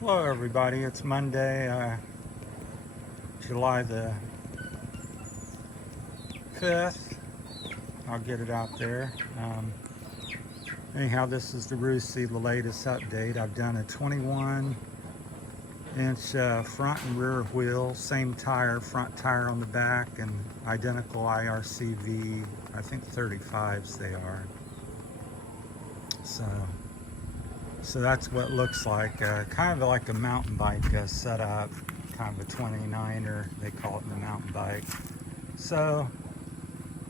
Hello everybody, it's Monday, July the 5th. I'll get it out there. Anyhow, this is the Rusi, the latest update. I've done a 21-inch front and rear wheel, same tire, front tire on the back, and identical IRCV, I think 35s they are. So that's what it looks like, kind of like a mountain bike setup, kind of a 29er, they call it the mountain bike. So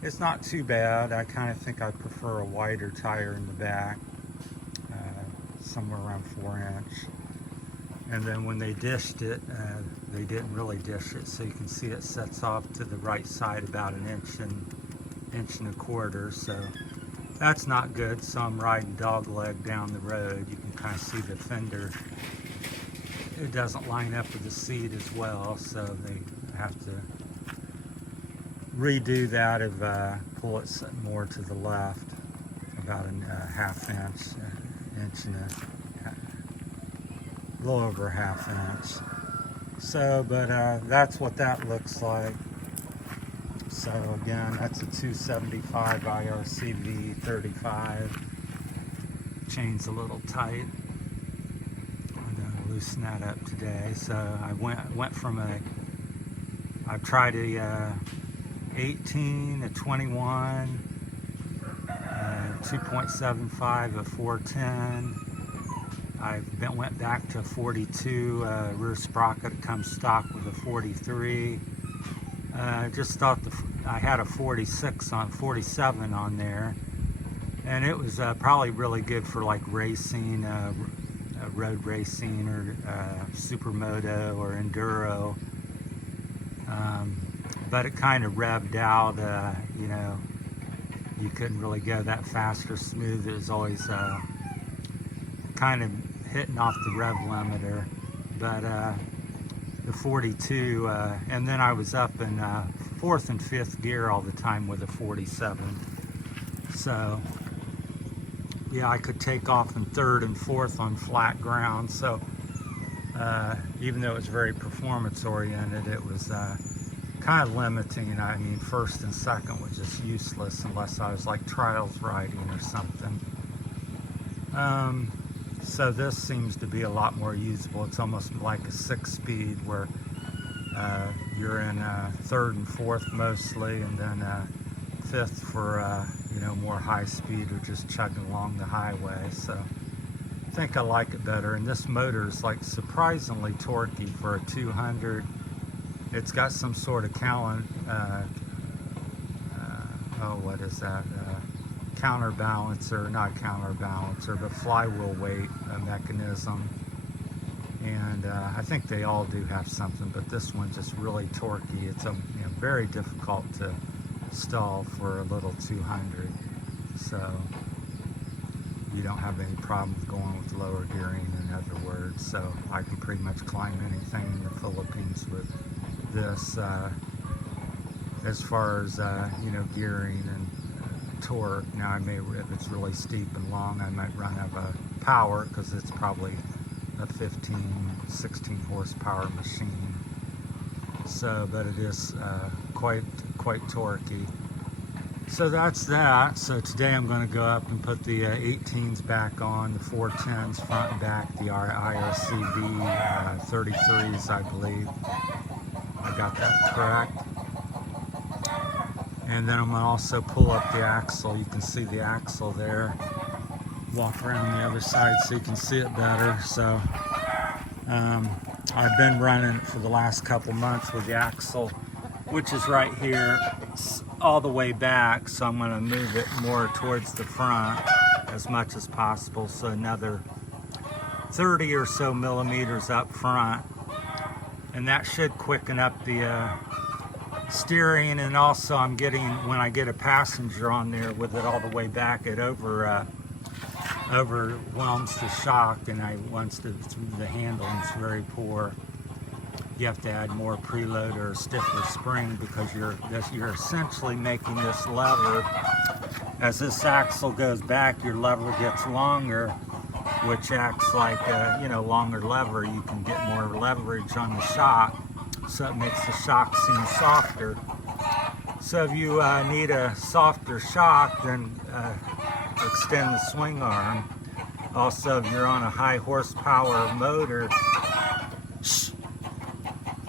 it's not too bad. I kind of think I prefer a wider tire in the back, somewhere around 4-inch. And then when they dished it, they didn't really dish it, so you can see it sets off to the right side about an inch and a quarter. So that's not good. So I'm riding dog leg down the road. You can kind of see the fender. It doesn't line up with the seat as well, so they have to redo that if pull it more to the left, about a half inch, inch and a little over a half inch. So, but that's what that looks like. So again, that's a 275 IRCV 35. Chain's a little tight. I'm gonna loosen that up today. So I went from I've tried a 18, a 21, 2.75, a 410. I went back to 42 rear sprocket. It comes stock with a 43. Just thought I had a 47 on there, and it was probably really good for like racing, road racing, or supermoto or enduro. But it kind of revved out. You know, you couldn't really go that fast or smooth. It was always kind of hitting off the rev limiter. But the 42, and then I was up in 4th and 5th gear all the time with a 47. So yeah, I could take off in 3rd and 4th on flat ground. So even though it was very performance oriented, it was kind of limiting. I mean, 1st and 2nd was just useless unless I was like trials riding or something. So this seems to be a lot more usable. It's almost like a 6-speed where you're in 3rd and 4th mostly, and then 5th for you know, more high speed or just chugging along the highway. So I think I like it better. And this motor is like surprisingly torquey for a 200. It's got some sort of what is that? Counterbalancer, not counterbalancer, but flywheel weight mechanism. And I think they all do have something, but this one's just really torquey. It's very difficult to stall for a little 200. So you don't have any problem with going with lower gearing, in other words. So I can pretty much climb anything in the Philippines with this, as far as you know, gearing and torque. Now I may, if it's really steep and long, I might run out of power, because it's probably a 16 horsepower machine. So, but it is quite torquey. So that's that. So today I'm going to go up and put the 18s back on, the 410s front and back, the IRCV 33s, I believe. I got that correct. And then I'm going to also pull up the axle. You can see the axle there. Walk around the other side so you can see it better. So I've been running for the last couple months with the axle, which is right here, all the way back. So I'm going to move it more towards the front as much as possible. So another 30 or so millimeters up front. And that should quicken up the steering. And also I'm getting, when I get a passenger on there with it all the way back, it overwhelms the shock, and once the handling is very poor. You have to add more preload or a stiffer spring, because you're essentially making this lever, as this axle goes back, your lever gets longer, which acts like a, you know, longer lever. You can get more leverage on the shock, so it makes the shock seem softer. So if you need a softer shock, then extend the swing arm. Also, if you're on a high horsepower motor,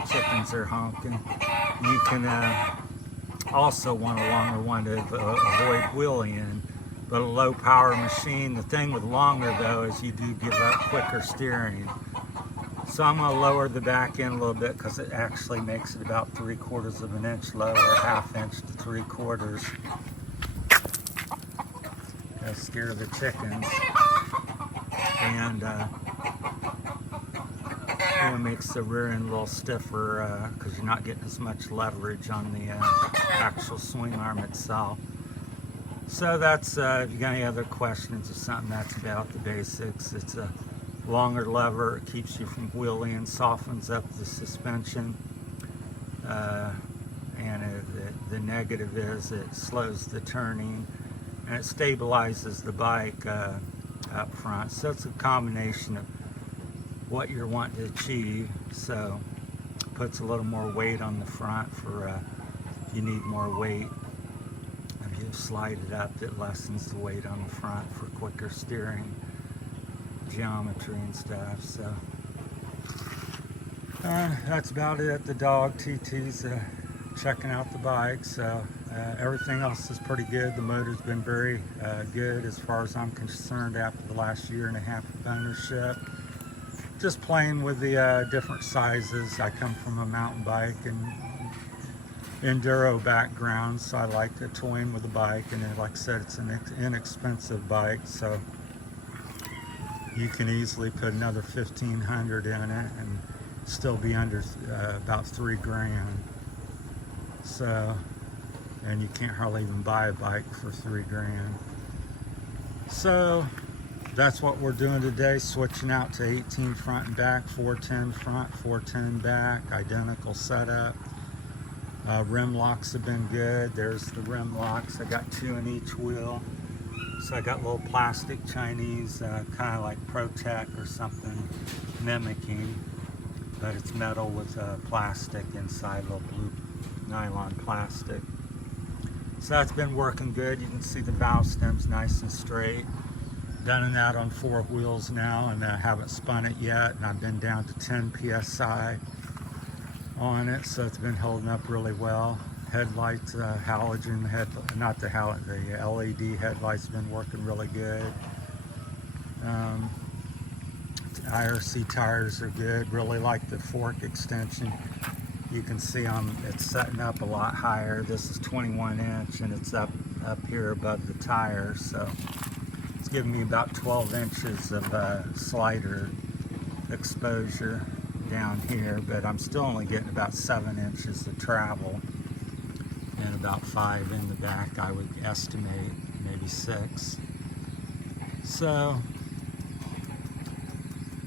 chickens are honking, you can also want a longer one to avoid wheeling. But a low power machine, the thing with longer though is you do give up quicker steering. So I'm going to lower the back end a little bit because it actually makes it about 3/4 of an inch lower, 1/2 inch to 3/4. That'll scare the chickens. And it makes the rear end a little stiffer because you're not getting as much leverage on the actual swing arm itself. So that's, if you got any other questions or something, that's about the basics. It's a longer lever, it keeps you from wheeling, softens up the suspension. The negative is it slows the turning and it stabilizes the bike up front. So it's a combination of what you're wanting to achieve. So it puts a little more weight on the front for if you need more weight. If you slide it up, it lessens the weight on the front for quicker steering, geometry and stuff. So that's about it. The dog TT's checking out the bike. So everything else is pretty good. The motor's been very good as far as I'm concerned after the last 1.5 years of ownership. Just playing with the different sizes. I come from a mountain bike and enduro background, so I like to toying with the bike, and then, like I said, it's an inexpensive bike, so you can easily put another 1,500 in it and still be under about $3,000. So, and you can't hardly even buy a bike for $3,000. So that's what we're doing today, switching out to 18 front and back, 410 front, 410 back, identical setup. Rim locks have been good. There's the rim locks. I got 2 in each wheel. So I got little plastic Chinese, kind of like Barotac or something, mimicking, but it's metal with plastic inside, little blue nylon plastic. So that's been working good. You can see the valve stem's nice and straight. Done that on 4 wheels now, and I haven't spun it yet, and I've been down to 10 psi on it, so it's been holding up really well. Headlights, halogen not the LED headlights been working really good. IRC tires are good. Really like the fork extension. You can see it's setting up a lot higher. This is 21 inch and it's up here above the tire, so it's giving me about 12 inches of slider exposure down here, but I'm still only getting about 7 inches of travel and about 5 in the back. I would estimate maybe 6. So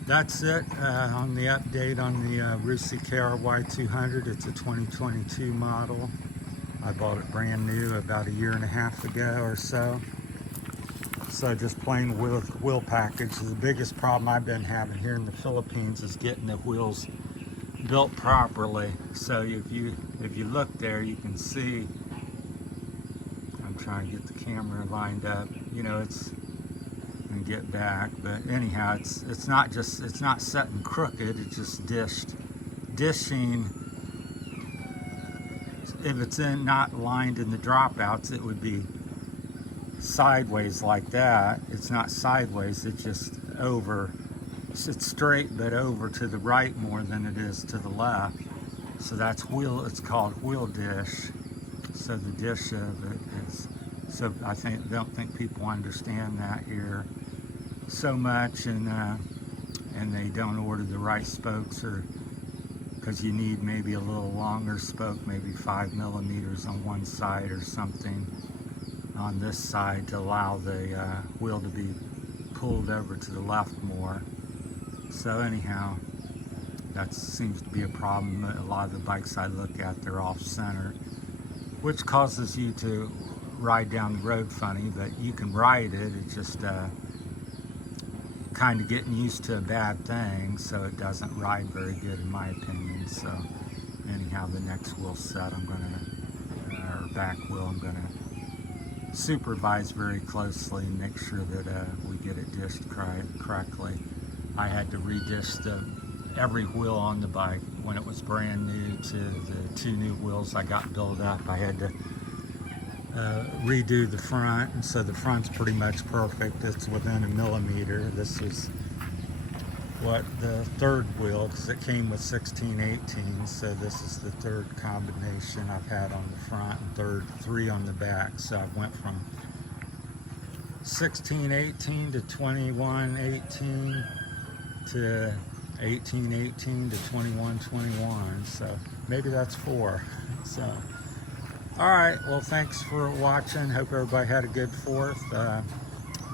that's it on the update on the Rusi KRY 200. It's a 2022 model. I bought it brand new about 1.5 years ago or so. So just plain wheel package. The biggest problem I've been having here in the Philippines is getting the wheels built properly. So if you look there, you can see, I'm trying to get the camera lined up, you know, and get back, but anyhow, it's not setting crooked, it's just dishing. If it's not lined in the dropouts, it would be sideways like that. It's not sideways, it's just over. It's straight but over to the right more than it is to the left. So that's it's called wheel dish. So the dish of it is, so I don't think people understand that here so much, and they don't order the right spokes, or because you need maybe a little longer spoke, maybe 5 millimeters on one side or something on this side to allow the wheel to be pulled over to the left more. So anyhow, that seems to be a problem. A lot of the bikes I look at, they're off center, which causes you to ride down the road funny, but you can ride it. It's just kind of getting used to a bad thing, so it doesn't ride very good in my opinion. So anyhow, the next wheel set I'm going to, or back wheel, I'm going to supervise very closely and make sure that we get it dished correctly. I had to redish every wheel on the bike when it was brand new to the 2 new wheels I got built up. I had to redo the front, and so the front's pretty much perfect. It's within a millimeter. This is what the 3rd wheel, because it came with 16/18, so this is the 3rd combination I've had on the front, and 3 on the back. So I went from 16/18 to 21/18 to 18/18 to 21/21, so maybe that's 4. So all right, well, thanks for watching. Hope everybody had a good 4th.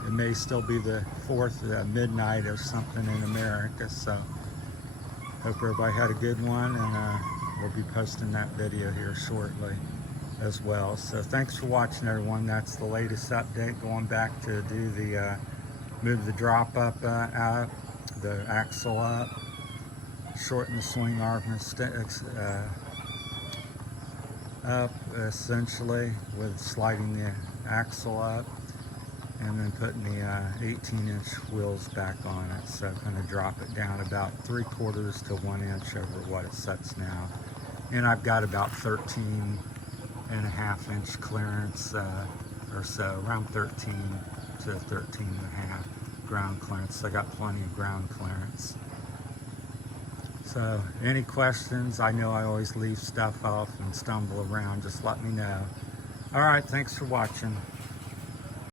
It may still be the 4th midnight or something in America, so hope everybody had a good one, and we'll be posting that video here shortly as well. So thanks for watching, everyone. That's the latest update. Going back to do the move the drop up out, the axle up, shorten the swing arm up essentially with sliding the axle up, and then putting the 18-inch wheels back on it. So I'm going to drop it down about 3/4 to 1 inch over what it sets now, and I've got about 13.5-inch clearance or so, around 13 to 13.5 ground clearance. So I got plenty of ground clearance. So any questions? I know I always leave stuff off and stumble around. Just let me know. All right, thanks for watching.